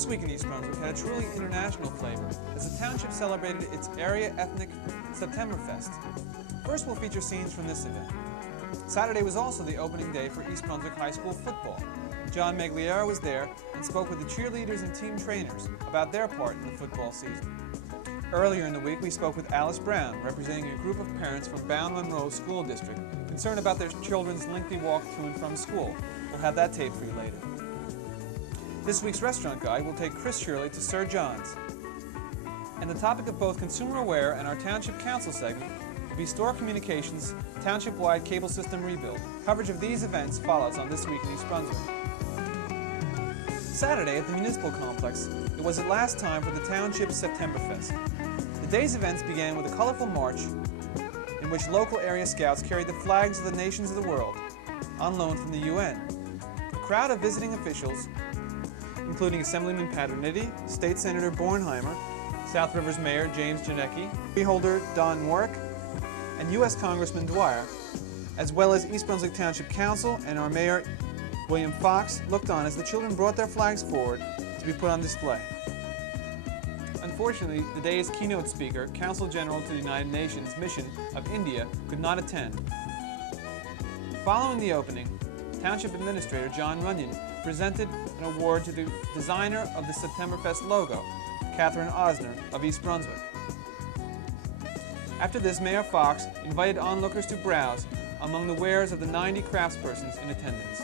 This week in East Brunswick had a truly international flavor as the township celebrated its area ethnic Septemberfest. First, we'll feature scenes from this event. Saturday was also the opening day for East Brunswick High School football. John Megg was there and spoke with the cheerleaders and team trainers about their part in the football season. Earlier in the week, we spoke with Alice Brown, representing a group of parents from Bown, Munro School District, concerned about their children's lengthy walk to and from school. We'll have that tape for you later. This week's restaurant guide will take Shirley to Sir John's. And the topic of both Consumer Aware and our Township Council segment will be Store Communications Township-wide Cable System Rebuild. Coverage of these events follows on This Week in East Brunswick. Saturday at the Municipal Complex, it was at last time for the Township's Septemberfest. The day's events began with a colorful march in which local area scouts carried the flags of the nations of the world, on loan from the UN. A crowd of visiting officials, including Assemblyman Paternity, State Senator Bornheimer, South River's Mayor James Janecki, freeholder Don Warwick, and U.S. Congressman Dwyer, as well as East Brunswick Township Council and our Mayor William Fox, looked on as the children brought their flags forward to be put on display. Unfortunately, the day's keynote speaker, Consul General to the United Nations Mission of India, could not attend. Following the opening, Township Administrator John Runyon presented an award to the designer of the Septemberfest logo, Catherine Osner of East Brunswick. After this, Mayor Fox invited onlookers to browse among the wares of the 90 craftspersons in attendance.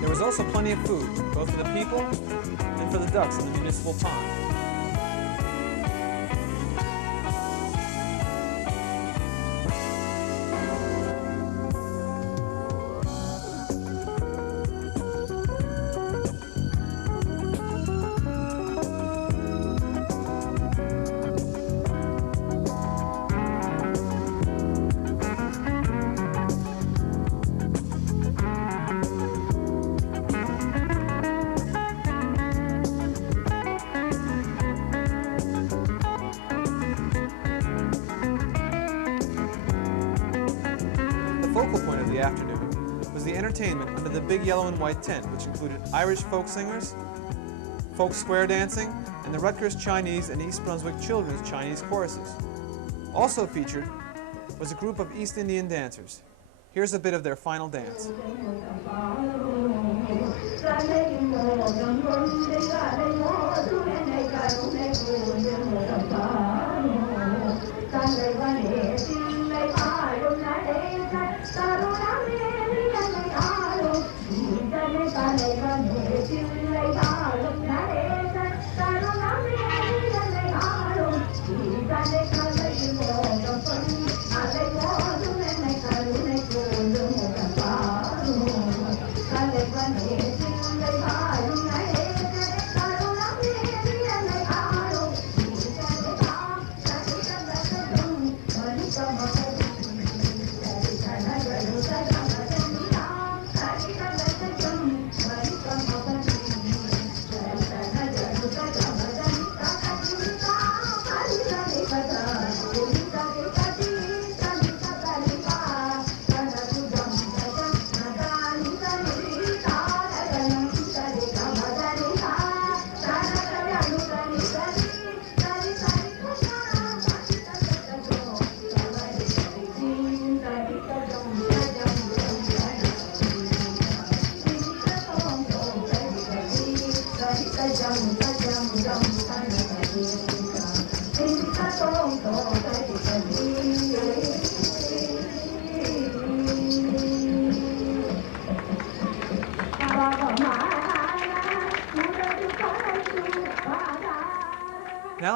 There was also plenty of food, both for the people and for the ducks in the municipal pond. The focal point of the afternoon was the entertainment under the big yellow and white tent, which included Irish folk singers, folk square dancing, and the Rutgers Chinese and East Brunswick Children's Chinese choruses. Also featured was a group of East Indian dancers. Here's a bit of their final dance.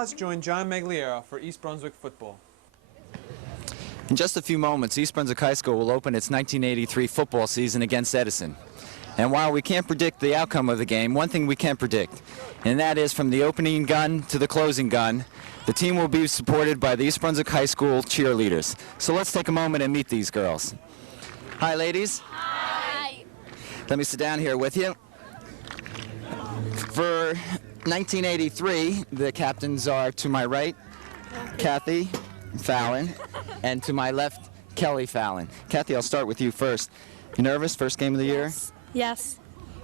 let's join John Megg for East Brunswick football. In just a few moments, East Brunswick High School will open its 1983 football season against Edison. And while we can't predict the outcome of the game, one thing we can predict, and that is from the opening gun to the closing gun, the team will be supported by the East Brunswick High School cheerleaders. So let's take a moment and meet these girls. Hi, ladies. Hi. Let me sit down here with you. For 1983, the captains are to my right, Kathy Fallon, and to my left, Kelly Fallon. Kathy, I'll start with you first. You nervous? First game of the year? Yes.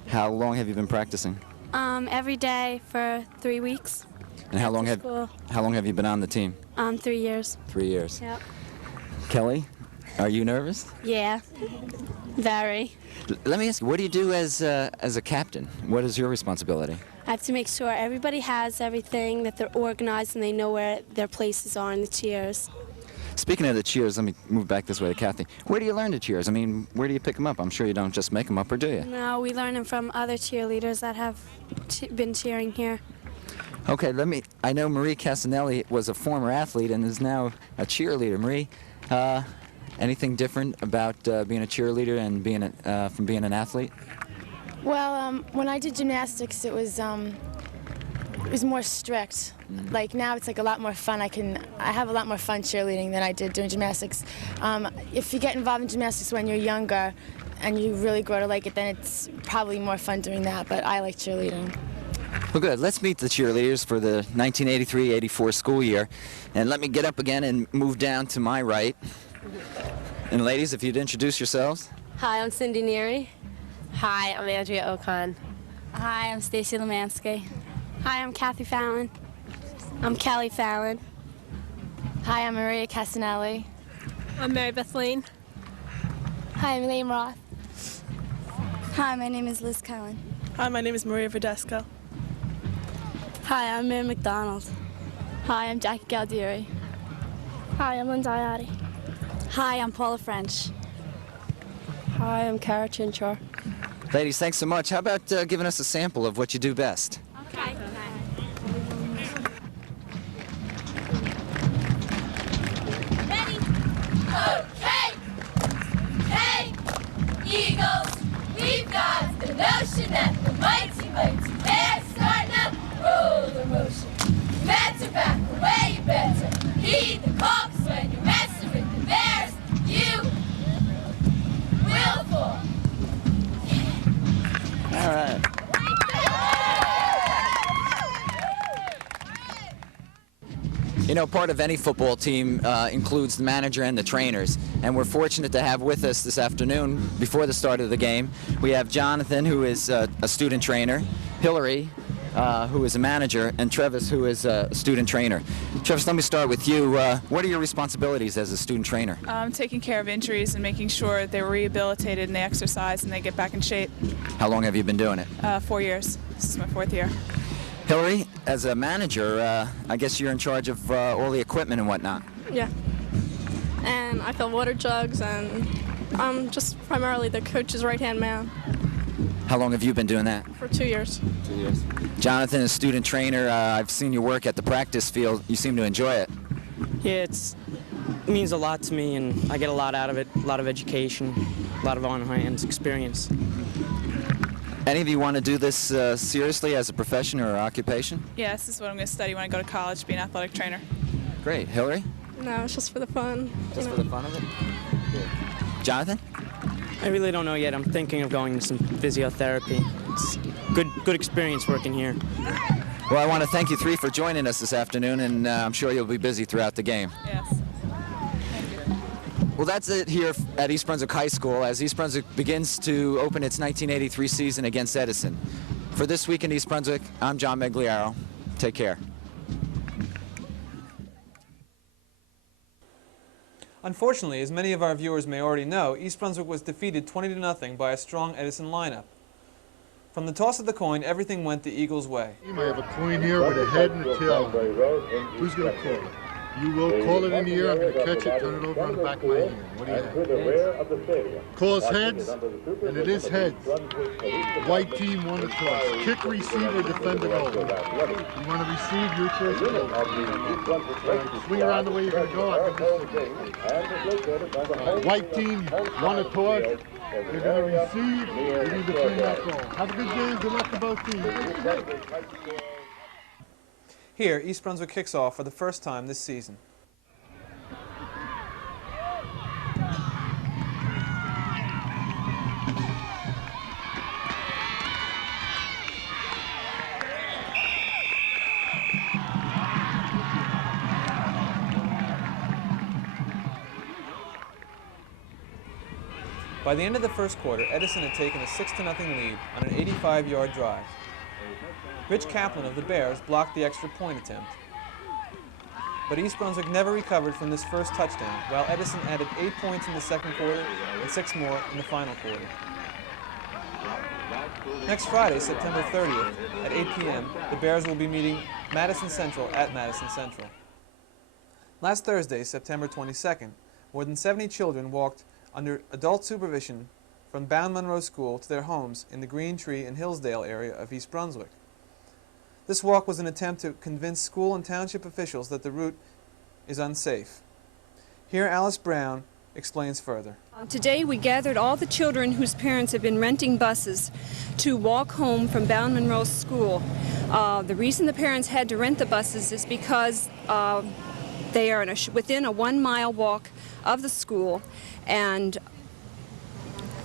How long have you been practicing? Every day for 3 weeks. And how long have you been on the team? 3 years. 3 years. Yep. Kelly, are you nervous? Yeah. Very. Let me ask you, what do you do as a captain? What is your responsibility? I have to make sure everybody has everything, that they're organized and they know where their places are in the cheers. Speaking of the cheers, let me move back this way to Kathy. Where do you learn the cheers? I mean, where do you pick them up? I'm sure you don't just make them up, or do you? No, we learn them from other cheerleaders that have been cheering here. Okay, I know Marie Casanelli was a former athlete and is now a cheerleader. Marie, anything different about being a cheerleader and from being an athlete? Well, when I did gymnastics, it was more strict. Like now, it's like a lot more fun. I have a lot more fun cheerleading than I did doing gymnastics. If you get involved in gymnastics when you're younger, and you really grow to like it, then it's probably more fun doing that. But I like cheerleading. Well, good. Let's meet the cheerleaders for the 1983-84 school year, and let me get up again and move down to my right. And ladies, if you'd introduce yourselves. Hi, I'm Cindy Neary. Hi, I'm Andrea Ocon. Hi, I'm Stacy Lemansky. Hi, I'm Kathy Fallon. I'm Kelly Fallon. Hi, I'm Maria Casanelli. I'm Mary Beth Lane. Hi, I'm Elaine Roth. Hi, my name is Liz Cowan. Hi, my name is Maria Verdesco. Hi, I'm Mary McDonald. Hi, I'm Jackie Galdieri. Hi, I'm Linda Iotti. Hi, I'm Paula French. Hi, I'm Cara Chinchar. Ladies, thanks so much. How about giving us a sample of what you do best? Okay. Ready? Okay! Hey, Eagles, we've got the notion that the mighty bears starting a roller motion. You better back away, you better heed the call, 'cause when you're messing with the bears, you will fall. All right. You know, part of any football team includes the manager and the trainers, and we're fortunate to have with us this afternoon, before the start of the game, we have Jonathan, who is a student trainer, Hillary, who is a manager, and Travis, who is a student trainer. Travis, let me start with you. What are your responsibilities as a student trainer? Taking care of injuries and making sure they're rehabilitated and they exercise and they get back in shape. How long have you been doing it? 4 years. This is my 4th year. Hillary, as a manager, I guess you're in charge of all the equipment and whatnot. Yeah. And I fill water jugs, and I'm just primarily the coach's right-hand man. How long have you been doing that? For 2 years. 2 years. Jonathan, a student trainer, I've seen you work at the practice field. You seem to enjoy it. Yeah, it means a lot to me, and I get a lot out of it, a lot of education, a lot of on-hand experience. Any of you want to do this seriously as a profession or occupation? Yeah, this is what I'm going to study when I go to college, be an athletic trainer. Great. Hillary? No, it's just for the fun. Just for the fun of it? Jonathan? I really don't know yet. I'm thinking of going to some physiotherapy. It's good experience working here. Well, I want to thank you three for joining us this afternoon, and I'm sure you'll be busy throughout the game. Yes. Well, that's it here at East Brunswick High School as East Brunswick begins to open its 1983 season against Edison. For This Week in East Brunswick, I'm John Megliaro. Take care. Unfortunately, as many of our viewers may already know, East Brunswick was defeated 20-0 by a strong Edison lineup. From the toss of the coin, everything went the Eagles' way. You might have a coin here with a head and a tail on it. Who's going to call it? You will call it in the air. I'm going to catch it, turn it over on the back of my hand. What do you have? Calls heads, and it is heads. White team won the toss. Kick, receiver, defender, goal. You want to receive your choice of goal. Swing around the way you're going to go. White team won the toss. They're going to receive. You need to play that goal. Have a good game. Good luck to both teams. Here, East Brunswick kicks off for the first time this season. By the end of the first quarter, Edison had taken a 6-0 lead on an 85-yard drive. Rich Kaplan of the Bears blocked the extra point attempt. But East Brunswick never recovered from this first touchdown, while Edison added 8 points in the second quarter and 6 more in the final quarter. Next Friday, September 30th, at 8 p.m., the Bears will be meeting Madison Central at Madison Central. Last Thursday, September 22nd, more than 70 children walked under adult supervision from Bown Munro School to their homes in the Green Tree and Hillsdale area of East Brunswick. This walk was an attempt to convince school and township officials that the route is unsafe. Here, Alice Brown explains further. Today we gathered all the children whose parents have been renting buses to walk home from Bown Munro School. The reason the parents had to rent the buses is because they are within a 1-mile walk of the school, and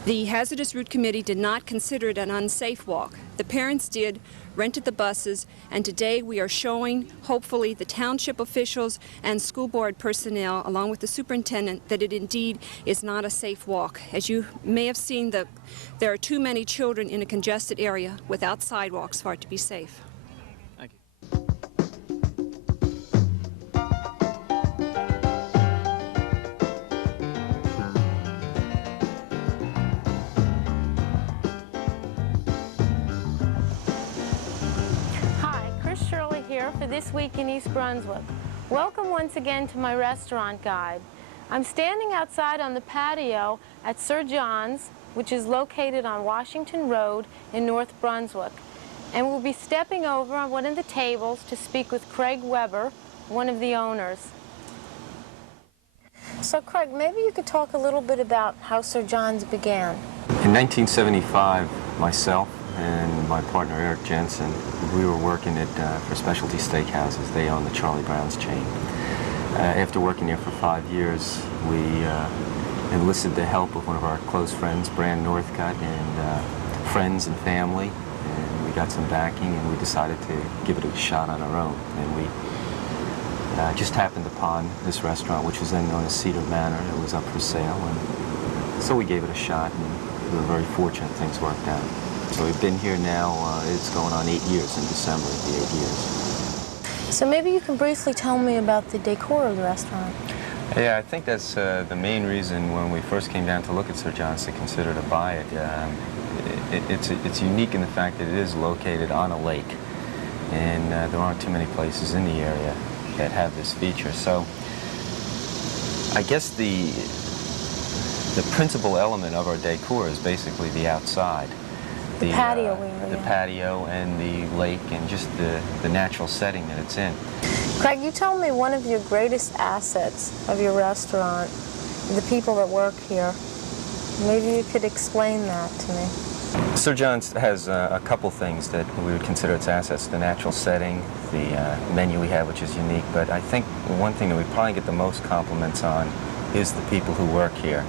the Hazardous Route Committee did not consider it an unsafe walk. The parents did, rented the buses, and today we are showing, hopefully, the township officials and school board personnel, along with the superintendent, that it indeed is not a safe walk. As you may have seen, there are too many children in a congested area without sidewalks for it to be safe. Thank you. Shirley here for This Week in East Brunswick. Welcome once again to my restaurant guide. I'm standing outside on the patio at Sir John's, which is located on Washington Road in North Brunswick. And we'll be stepping over on one of the tables to speak with Craig Weber, one of the owners. So Craig, maybe you could talk a little bit about how Sir John's began. In 1975, myself and my partner Eric Jensen, we were working for Specialty Steakhouses. They own the Charlie Brown's chain. After working there for 5 years, we enlisted the help of one of our close friends, Brand Northcutt, and friends and family, and we got some backing, and we decided to give it a shot on our own. And we just happened upon this restaurant, which was then known as Cedar Manor. It was up for sale, and so we gave it a shot, and we were very fortunate things worked out. So we've been here now, it's going on 8 years. In December, it'll be 8 years. So maybe you can briefly tell me about the decor of the restaurant. Yeah, I think that's the main reason when we first came down to look at Sir John's to consider to buy it. It's unique in the fact that it is located on a lake, and there aren't too many places in the area that have this feature. So I guess the principal element of our decor is basically the outside. The patio area. The patio and the lake and just the natural setting that it's in. Craig, you told me one of your greatest assets of your restaurant, the people that work here. Maybe you could explain that to me. Sir John's has a couple things that we would consider its assets. The natural setting, the menu we have, which is unique, but I think one thing that we probably get the most compliments on is the people who work here.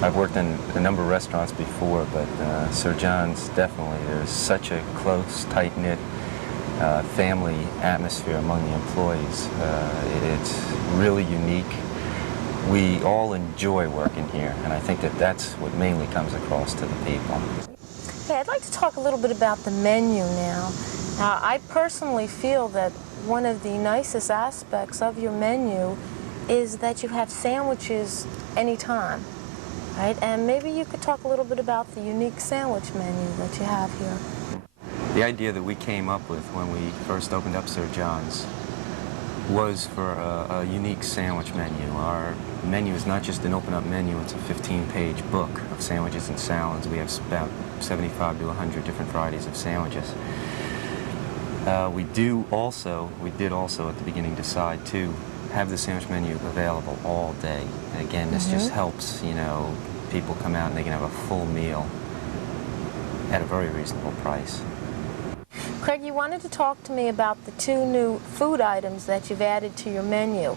I've worked in a number of restaurants before, but Sir John's definitely, there's such a close, tight-knit family atmosphere among the employees. It's really unique. We all enjoy working here, and I think that that's what mainly comes across to the people. Hey, I'd like to talk a little bit about the menu now. I personally feel that one of the nicest aspects of your menu is that you have sandwiches anytime. Right, and maybe you could talk a little bit about the unique sandwich menu that you have here. The idea that we came up with when we first opened up Sir John's was for a unique sandwich menu. Our menu is not just an open-up menu, it's a 15-page book of sandwiches and salads. We have about 75 to 100 different varieties of sandwiches. We did also at the beginning decide to have the sandwich menu available all day. And again, this just helps, you know, people come out and they can have a full meal at a very reasonable price. Craig, you wanted to talk to me about the 2 new food items that you've added to your menu.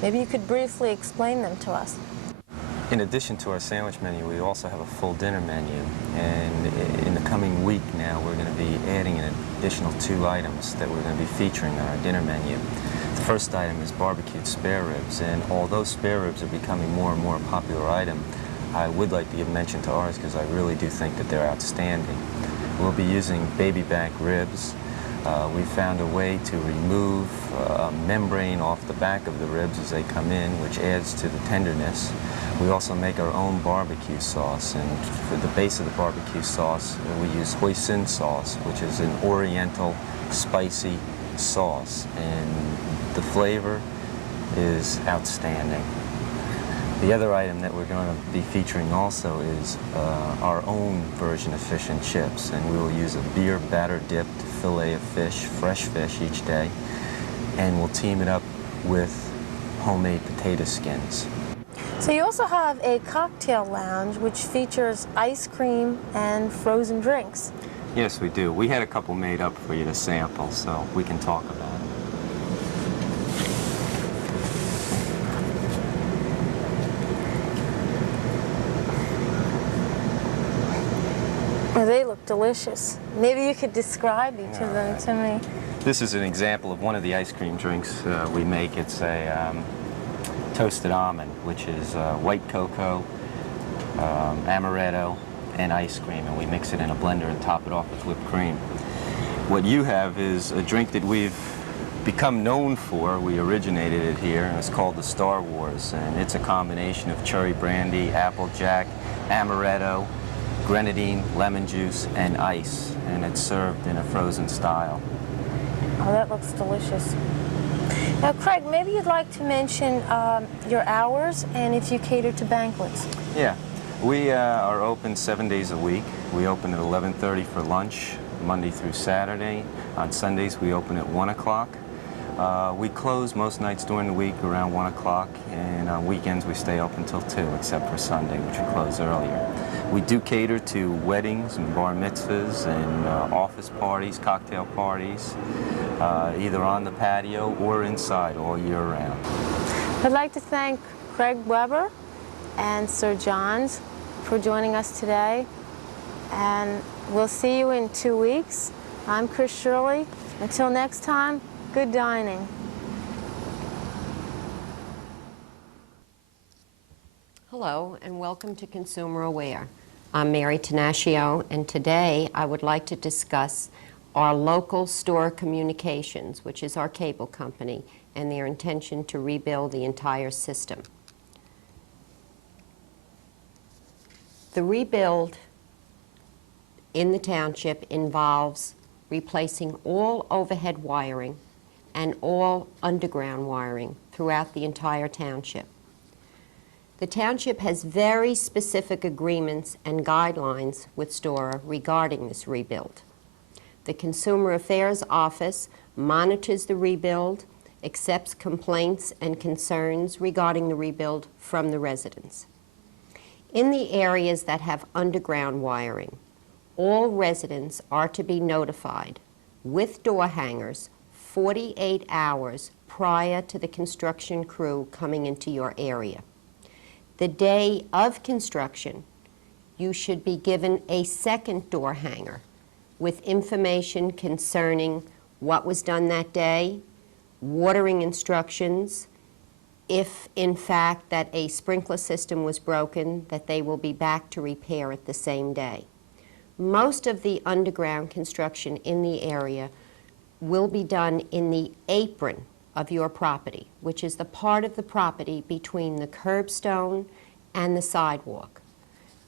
Maybe you could briefly explain them to us. In addition to our sandwich menu, we also have a full dinner menu. And in the coming week now, we're going to be adding an additional 2 items that we're going to be featuring on our dinner menu. The first item is barbecued spare ribs, and although spare ribs are becoming more and more a popular item, I would like to give mention to ours because I really do think that they're outstanding. We'll be using baby back ribs. We found a way to remove a membrane off the back of the ribs as they come in, which adds to the tenderness. We also make our own barbecue sauce, and for the base of the barbecue sauce, we use hoisin sauce, which is an oriental spicy sauce, and the flavor is outstanding. The other item that we're going to be featuring also is our own version of fish and chips, and we will use a beer batter dipped fillet of fish, fresh fish each day, and we'll team it up with homemade potato skins. So you also have a cocktail lounge which features ice cream and frozen drinks. Yes, we do. We had a couple made up for you to sample, so we can talk about it. Well, they look delicious. Maybe you could describe each of them to me. This is an example of one of the ice cream drinks we make. It's a toasted almond, which is white cocoa, amaretto, and ice cream, and we mix it in a blender and top it off with whipped cream. What you have is a drink that we've become known for. We originated it here, and it's called the Star Wars, and it's a combination of cherry brandy, applejack, amaretto, grenadine, lemon juice, and ice, and it's served in a frozen style. Oh, that looks delicious. Now, Craig, maybe you'd like to mention your hours and if you cater to banquets. Yeah, we are open 7 days a week. We open at 11:30 for lunch, Monday through Saturday. On Sundays, we open at 1 o'clock. We close most nights during the week around 1 o'clock, and on weekends we stay open till 2, except for Sunday, which we close earlier. We do cater to weddings and bar mitzvahs and office parties, cocktail parties, either on the patio or inside all year round. I'd like to thank Craig Weber and Sir John's for joining us today, and we'll see you in 2 weeks. I'm Chris Shirley. Until next time, good dining. Hello and welcome to Consumer Aware. I'm Mary Tenaccio, and today I would like to discuss our local store communications, which is our cable company, and their intention to rebuild the entire system. The rebuild in the township involves replacing all overhead wiring and all underground wiring throughout the entire township. The township has very specific agreements and guidelines with Stora regarding this rebuild. The Consumer Affairs Office monitors the rebuild, accepts complaints and concerns regarding the rebuild from the residents. In the areas that have underground wiring, all residents are to be notified with door hangers 48 hours prior to the construction crew coming into your area. The day of construction, you should be given a second door hanger with information concerning what was done that day, watering instructions, if in fact that a sprinkler system was broken, that they will be back to repair it the same day. Most of the underground construction in the area will be done in the apron of your property, which is the part of the property between the curbstone and the sidewalk.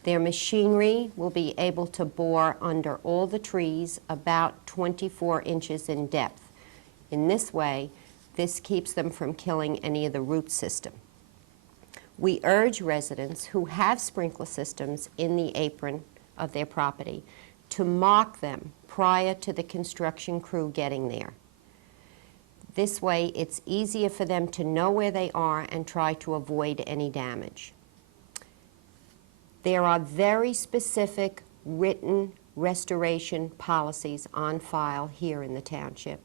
Their machinery will be able to bore under all the trees about 24 inches in depth. In this way, This keeps them from killing any of the root system. We urge residents who have sprinkler systems in the apron of their property to mark them prior to the construction crew getting there. This way, it's easier for them to know where they are and try to avoid any damage. There are very specific written restoration policies on file here in the township,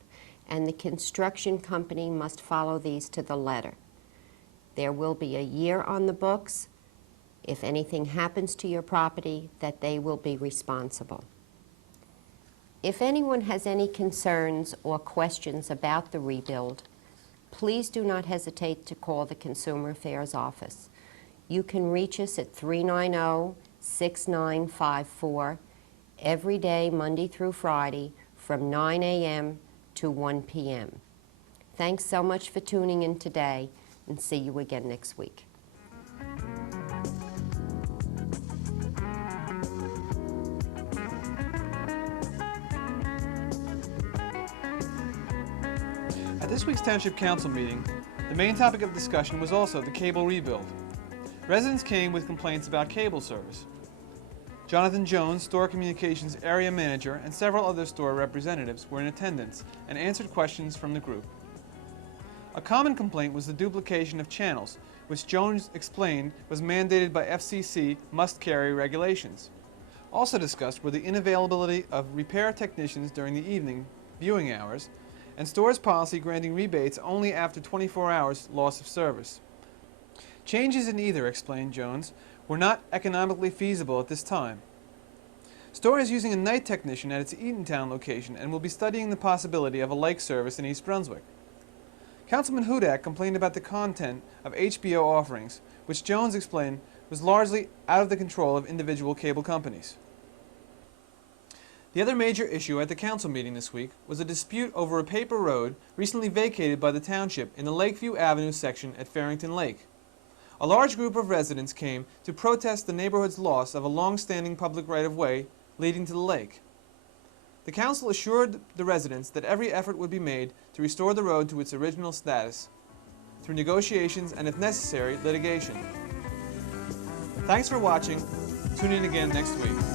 and the construction company must follow these to the letter. There will be a year on the books. If anything happens to your property, that they will be responsible. If anyone has any concerns or questions about the rebuild, please do not hesitate to call the Consumer Affairs Office. You can reach us at 390-6954 every day, Monday through Friday, from 9 a.m. to 1 p.m. Thanks so much for tuning in today, and see you again next week. At this week's Township Council meeting, the main topic of discussion was also the cable rebuild. Residents came with complaints about cable service. Jonathan Jones, Store Communications Area Manager, and several other store representatives were in attendance and answered questions from the group. A common complaint was the duplication of channels, which Jones explained was mandated by FCC must-carry regulations. Also discussed were the unavailability of repair technicians during the evening viewing hours, and stores' policy granting rebates only after 24 hours loss of service. Changes in either, explained Jones, were not economically feasible at this time. Store is using a night technician at its Eatontown location and will be studying the possibility of a like service in East Brunswick. Councilman Hudak complained about the content of HBO offerings, which Jones explained was largely out of the control of individual cable companies. The other major issue at the council meeting this week was a dispute over a paper road recently vacated by the township in the Lakeview Avenue section at Farrington Lake. A large group of residents came to protest the neighborhood's loss of a long-standing public right-of-way leading to the lake. The council assured the residents that every effort would be made to restore the road to its original status, through negotiations and, if necessary, litigation. Thanks for watching. Tune in again next week.